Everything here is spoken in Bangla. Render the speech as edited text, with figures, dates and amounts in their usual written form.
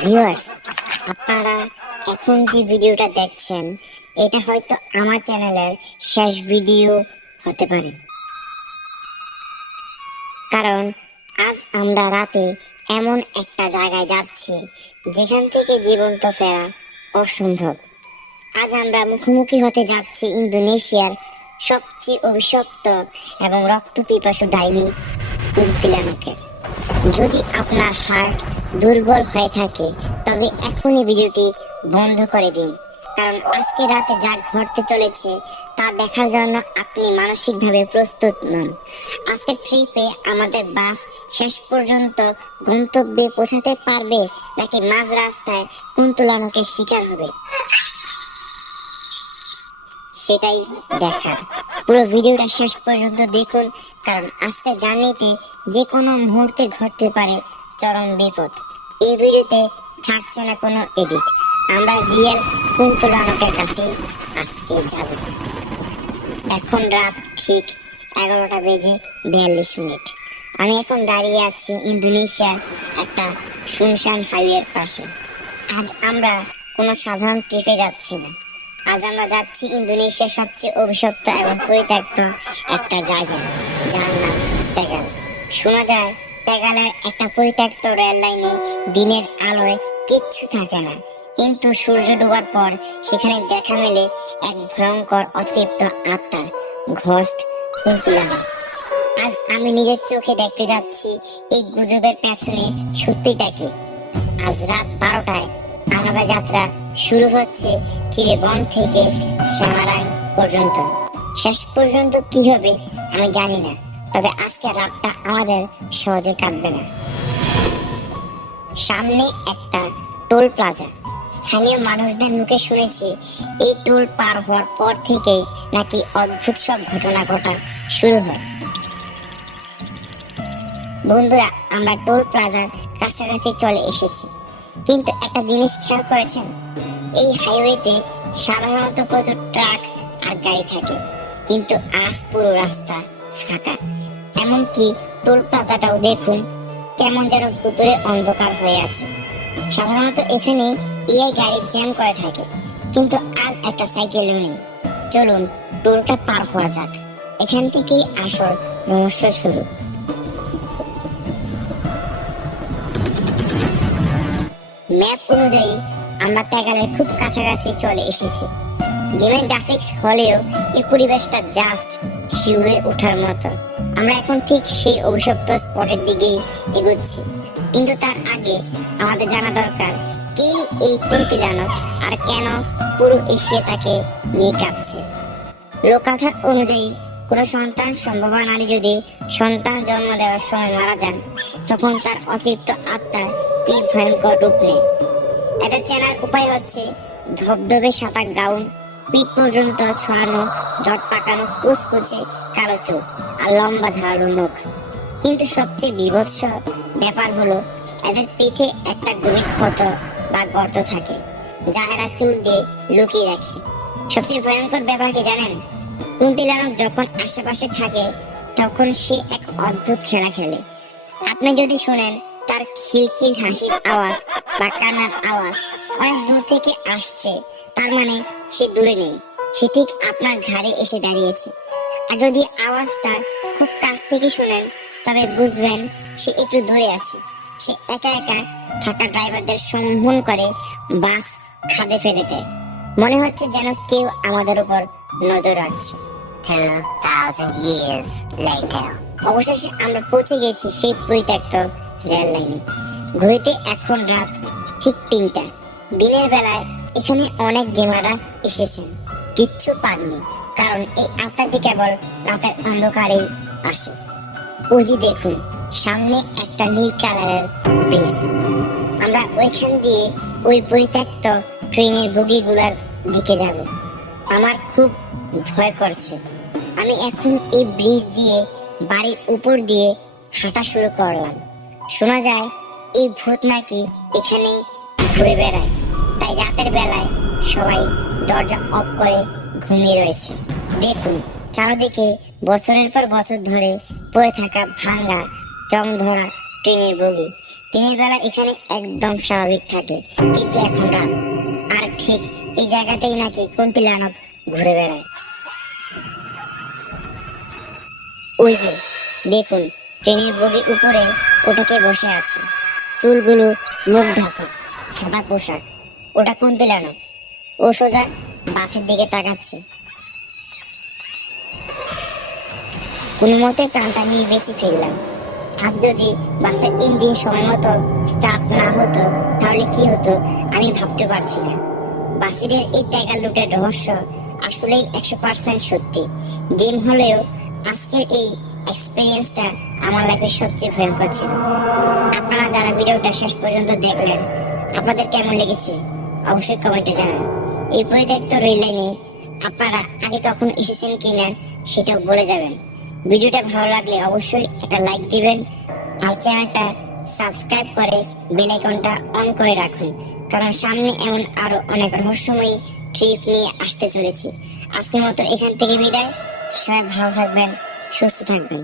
ভিউয়ার্স, আপনারা এখন যে ভিডিওটা দেখছেন এটা হয়তো আমার চ্যানেলের শেষ ভিডিও হতে পারে, কারণ আজ আমরা রাতে এমন একটা জায়গায় যাচ্ছি যেখান থেকে জীবন্ত ফেরা অসম্ভব। আজ আমরা মুখোমুখি হতে যাচ্ছি ইন্দোনেশিয়ার সবচেয়ে অভিশপ্ত এবং রক্তপিপাসু ডাইনি কুন্তিলানকের। যদি আপনার হার্ট দুর্বল হয়ে থাকে তবে এখনই ভিডিওটি বন্ধ করে দিন, কারণ আজকে রাতে যা ঘটতে চলেছে তা দেখার জন্য আপনি মানসিকভাবে প্রস্তুত নন। আজকের ট্রিপে আমাদের বাস শেষ পর্যন্ত গন্তব্যে পৌঁছাতে পারবে নাকি মাঝ রাস্তায় কুন্তিলানকের শিকার হবে, সেটাই দেখার। পুরো ভিডিওটা শেষ পর্যন্ত দেখুন, কারণ আজকের জার্নিতে যে কোনো মুহূর্তে ঘটতে পারে চরম বিপদ। এই ভিডিওতে থাকছে না কোনো এডিট, আমরা রিয়েল কুন্তিলানকের কাছে আজকে যাব। এখন রাত ঠিক 11টা বেজে 42 মিনিট। আমি এখন দাঁড়িয়ে আছি ইন্দোনেশিয়ার একটা শুনশান হাইওয়ের পাশে। আজ আমরা কোনো সাধারণ ট্রিপে যাচ্ছি না, আজ আমরা যাচ্ছি ইন্দোনেশিয়ার সবচেয়ে অভিশপ্ত এবং পরিত্যক্ত একটা জায়গায়, যার নাম তেগাল। শোনা যায় তেগালের একটা পরিত্যক্ত রেল লাইনে দিনের আলোয় কিচ্ছু থাকে না, কিন্তু সূর্য ডোবার পর সেখানে দেখা মেলে এক ভয়ঙ্কর অতৃপ্ত আত্মার ঘোস্ট কুন্তিলানক। আজ আমি নিজের চোখে দেখতে যাচ্ছি এই গুজবের পেছনে সত্যিটা কি। আজ রাত 12টায় আমাদের যাত্রা শুরু হচ্ছে চিরেবন থেকে সেমারাং পর্যন্ত। শেষ পর্যন্ত কি হবে আমি জানি না, তবে আজকে রাতটা আমাদের সহজে কাটবে না। সামনে একটা টোল প্লাজা। স্থানীয় মানুষদের মুখে শুনেছি এই টোল পার হওয়ার পর থেকে নাকি অদ্ভুত সব ঘটনা ঘটা শুরু হয়। বন্ধুরা, আমরা টোল প্লাজার কাছাকাছি চলে এসেছি, কিন্তু একটা জিনিস খেয়াল করেছেন? এই হাইওয়েতে সাধারণত প্রচুর ট্রাক আর গাড়ি থাকে, কিন্তু আজ পুরো রাস্তা ফাঁকা। এমনকি টোল প্লাজাটাও দেখুন, কেমন যেন ভুতুড়ে অন্ধকার হয়ে আছে। সাধারণত এখানে এই গাড়ি জ্যাম করে থাকে, কিন্তু আজ একটা সাইকেলও নেই। চলুন টোলটা পার হওয়া যাক, এখান থেকেই আসল রহস্য শুরু। ম্যাপ অনুযায়ী আমরা তেগালের খুব কাছাকাছি চলে এসেছি। গেমের গ্রাফিক্স হলেও এই পরিবেশটা জাস্ট শিউরে ওঠার মতো। আমরা এখন ঠিক সেই অভিশপ্ত স্পটের দিকেই এগোচ্ছি, কিন্তু তার আগে আমাদের জানা দরকার কে এই কুন্তিলানক আর কেন পুরো এশিয়া তাকে নিয়ে কাঁপছে। লোককথা অনুযায়ী কোনো সন্তান সম্ভাবনা নারী যদি সন্তান জন্ম দেওয়ার সময় মারা যান, তখন তার অতৃপ্ত আত্মা এই ভয়ঙ্কর রূপ নেয়। এদের চেনার উপায় হচ্ছে ধবধবে সাদা গাউন, পিঠ পর্যন্ত ছড়ানো জট পাকানো কুচকুচে কালো চোখ আর লম্বা ধারালো মুখ। কিন্তু সবচেয়ে বীভৎস ব্যাপার হলো এদের পিঠে একটা গভীর ক্ষত বা গর্ত থাকে, যা এরা চুল দিয়ে লুকিয়ে রাখে। সবচেয়ে ভয়ঙ্কর ব্যাপার কি জানেন? কুন্তিলানক যখন আশেপাশে থাকে তখন সে এক অদ্ভুত খেলা খেলে। আপনি যদি শুনেন তার খিলখিল হাসির আওয়াজ বা কান্নার আওয়াজ অনেক দূর থেকে আসছে, তার মানে সে দূরে নেই, সে ঠিক আপনার ঘাড়ে এসে দাঁড়িয়েছে। আর যদি আওয়াজটা খুব কাছ থেকে শুনেন তবে বুঝবেন সে একটু দূরে আছে। সে একা একা থাকা ড্রাইভারদের সম্বোধন করে বাস খাদে ফেলে দেয়। মনে হচ্ছে যেন কেউ আমাদের উপর নজর রাখছে। 2,000 years later. অবশেষে আমরা পৌঁছে গেছি সেই পরিত্যক্ত রেল লাইনে। ঘড়িতে এখন রাত ঠিক 3টা। দিনের বেলায় এখানে অনেক গেমাররা এসেছেন, কিচ্ছু পাননি, কারণ এই আত্মাটি কেবল রাতের অন্ধকারেই আসে। ওজি দেখুন, সামনে একটা নীল কালারের ব্রিজ। আমরা ওইখান দিয়ে ওই পরিত্যক্ত ট্রেনের বগিগুলোর দিকে যাব। আমার খুব ভয় করছে। আমি এখন এই ব্রিজ দিয়ে বাড়ির উপর দিয়ে হাঁটা শুরু করলাম। শোনা যায় এই ভূত নাকি এখানেই ঘুরে বেড়ায়, তাই রাতের বেলায় সবাই দরজা অফ করে ঘুমিয়ে রয়েছে। দেখুন চারদিকে বছরের পর বছর ধরে পড়ে থাকা ভাঙা জং ধরা ট্রেনের বগি, দিনের বেলা এখানে একদম স্বাভাবিক থাকে, কিন্তু এখন রাত। আর ঠিক এই জায়গাতেই নাকি কুন্তিলানব ঘুরে বেড়ায়। ওই যে দেখুন, ট্রেনের বগির উপরে ওটাকে বসে আছে, চুলগুলো মুখ ঢাকা, সাদা পোশাক। ওটা কুন্তিলানব। ও সোজা বাসের দিকে তাকাচ্ছে। কোনো মতে প্রাণটা নিয়ে বেঁচে ফিরলাম। আর যদি বাসের ইঞ্জিন সময় মতো স্টার্ট না হতো তাহলে কি হতো আমি ভাবতে পারছি না। বাসিরের এই ত্যাগা লুটের রহস্য আসলেই 100% সত্যি। গেম হলেও আজকের এই এক্সপিরিয়েন্সটা আমার লাইফের সবচেয়ে ভয়ঙ্কর ছিল। আপনারা যারা ভিডিওটা শেষ পর্যন্ত দেখলেন, আপনাদের কেমন লেগেছে অবশ্যই কমেন্টে জানান। এই পরিত্যক্ত রেল লাইনে আপনারা আগে কখনো এসেছেন কিনা সেটাও বলে যাবেন। ভিডিওটা ভালো লাগলে অবশ্যই একটা লাইক দিবেন, আর চ্যানেলটা সাবস্ক্রাইব করে বেল আইকনটা অন করে রাখুন, কারণ সামনে এমন আরো অনেক রহস্যময়ী ট্রিপ নিয়ে আসতে চলেছি। আজকের মতো এখান থেকে বিদায়। সবাই ভালো থাকবেন, সুস্থ থাকবেন।